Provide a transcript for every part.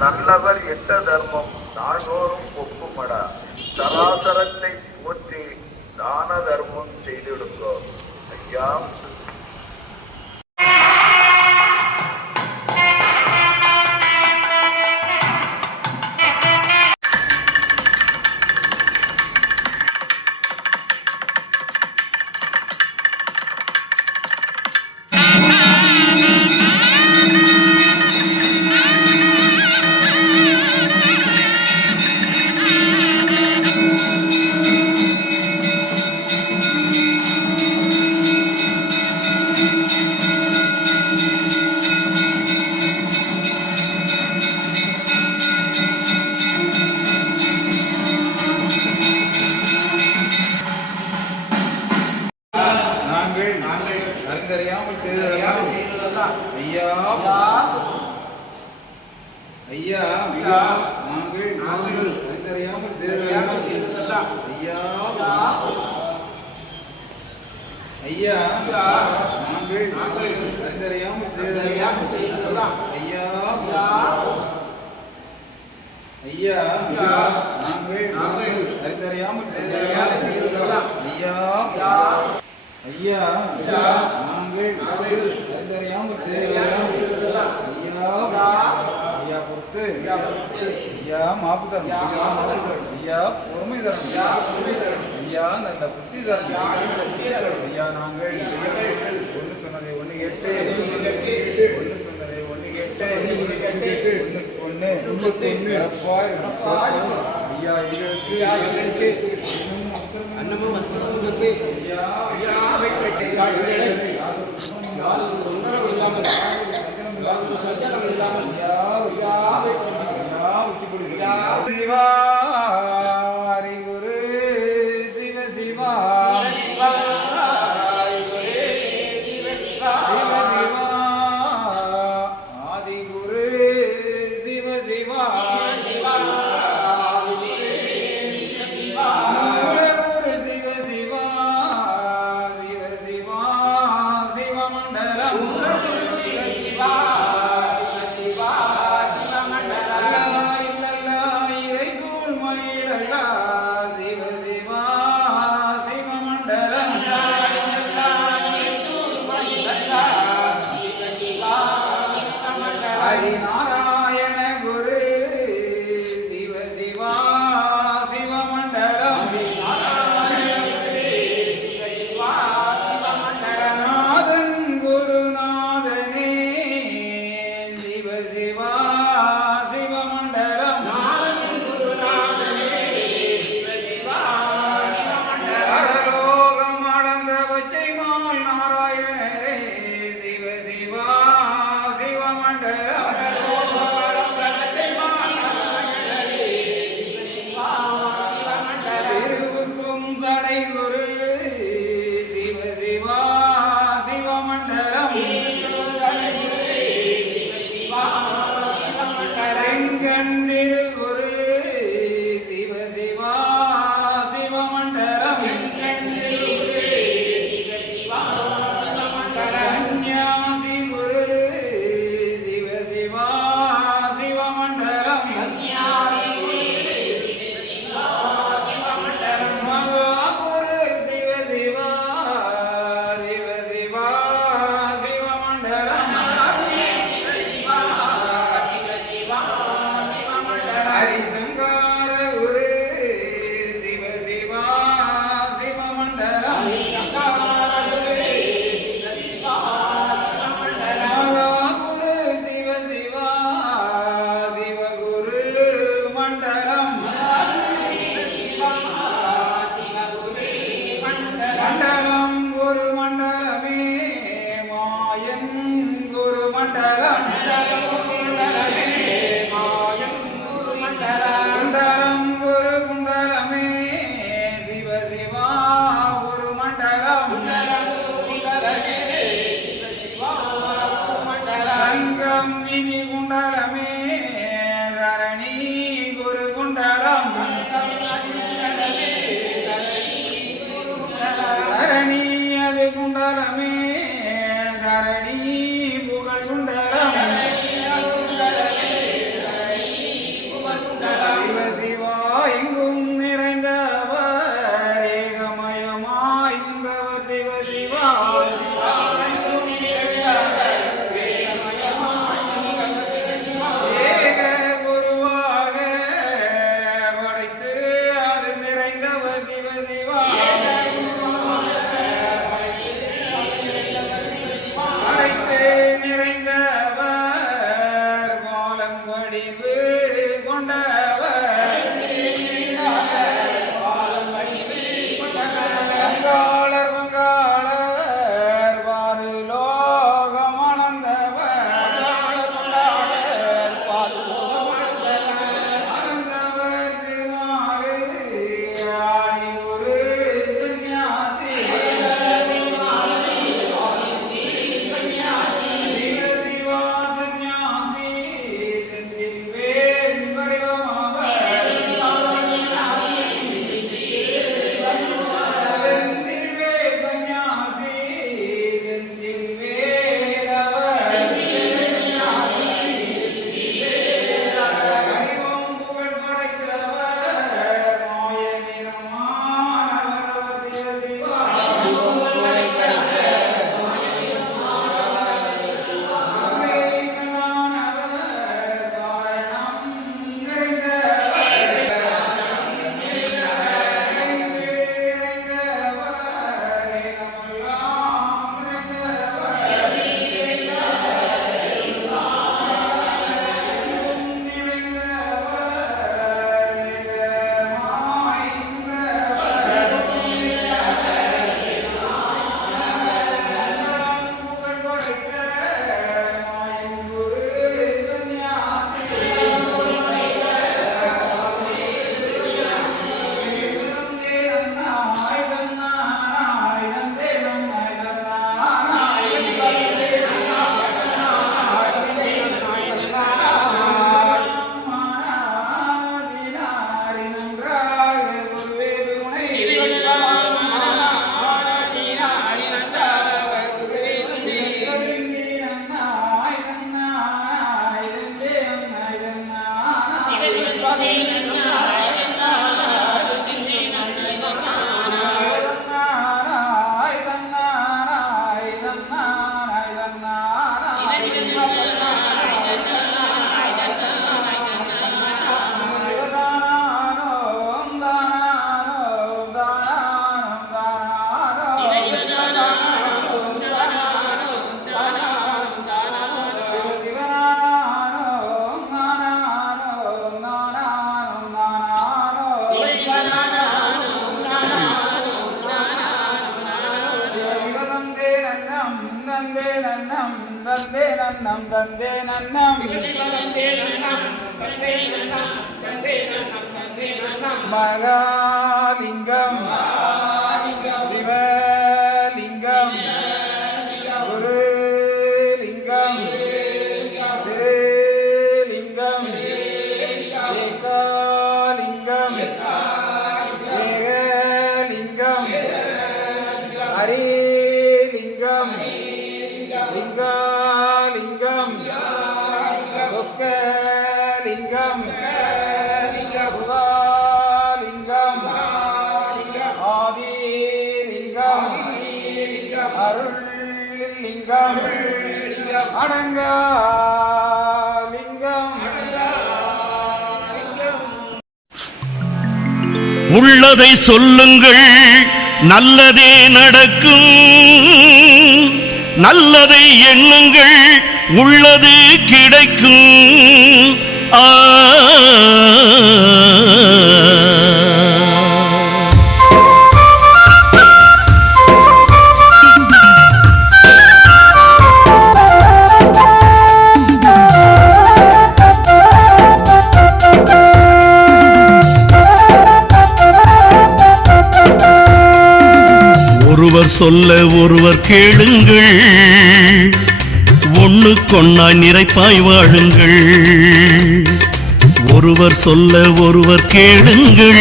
நல்லவர் எட்ட தர்மம் நாள்தோறும் ஒப்புமடா. சராசரத்தை போற்றி தான தர்மம் செய்திடுங்கோ. ஐயா அறிந்தறியாமல் செய்ததெல்லாம் ஐயா ஐயா நாங்கள் அறிந்தறியாமல் செய்ததெல்லாம் ஐயா ஐயா நாங்கள் அறிந்தறியாமல் செய்ததெல்லாம் ஐயா ஐயா நாங்கள் அறிந்தறியாமல் செய்ததெல்லாம் ஐயா ஐயா நாங்கள் அறிந்தறியாமல் செய்ததெல்லாம் ஐயா ஐயா பொறுத்து ஐயா மாப்பு தரும் ஐயா பொறுமை தரும் ஐயா நல்ல புத்தி தரும் ஐயா நாங்கள் ஒன்று சொன்னதை ஒன்று கேட்டு ஒன்று சொன்னதை ஒன்று கேட்டு ஒன்றுக்கு ஒன்று ஐயா எங்களுக்கு அன்னமும் சிவாரி குரு சிவ சிவா ஆதி குரு சிவ சிவா நாராயண குரு பணிவு கொண்டவர் பங்காளர் பங்காளர் பாருலோகம் அனந்தவர் அனந்தவர் திருமாறு ஆதிகுரு சந்நியாசி சிவ சிவா சந்நியாசி செந்தில் வேல் வடிவமாவர் செந்தில் வேல் சந்நியாசி செந்தில் வேலவர் அறிவும் புகழ் படைத்தவர் மாய நிறமானவர் அவர் சிவ சிவா மகாலிங்கம் சிவலிங்கம் குருலிங்கம் திருலிங்கம் ஏகாலிங்கம் ஏகலிங்கம் ஹரிலிங்கம் லிங்காலிங்கம் சொக்கலிங்கம் புகாலிங்கம் ஆதிலிங்கம் அருள்லிங்கம் அடங்காலிங்கம் உள்ளதை சொல்லுங்கள் நல்லதே நடக்கும் நல்லதை எண்ணுங்கள் உள்ளது கிடைக்கும் ஒருவர் சொல்ல ஒருவர் கேளுங்கள் ஒண்ணுக்கொன்னாய் நிறைப்பாய் வாழுங்கள் ஒருவர் சொல்ல ஒருவர் கேளுங்கள்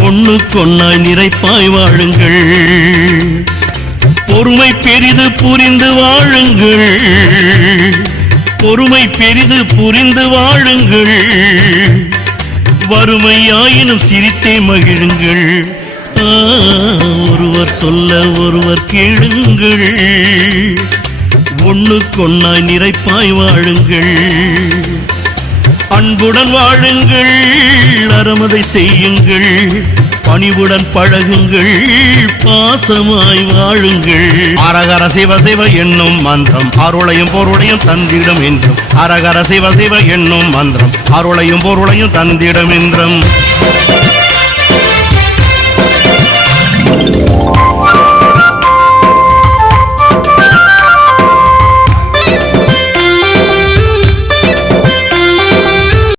ஒண்ணுக்கொன்னாய் நிறைப்பாய் வாழுங்கள் பொறுமை பெரிது புரிந்து வாழுங்கள் பொறுமை பெரிது புரிந்து வாழுங்கள் வறுமையாயினும் சிரித்தே மகிழுங்கள் ஒருவர் சொல்ல ஒருவர் கேளுங்கள் ஒண்ணுக்கொன்னாய் நிறைப்பாய் வாழுங்கள் அன்புடன் வாழுங்கள் அறமதை செய்யுங்கள் பணிவுடன் பழகுங்கள் பாசமாய் வாழுங்கள் அரகர சிவ சிவ என்னும் மந்திரம் அருளையும் பொருளையும் தந்திடும் என்றும் அரகர சிவ சிவ என்னும் மந்திரம் அருளையும் பொருளையும் தந்திடும் என்றும்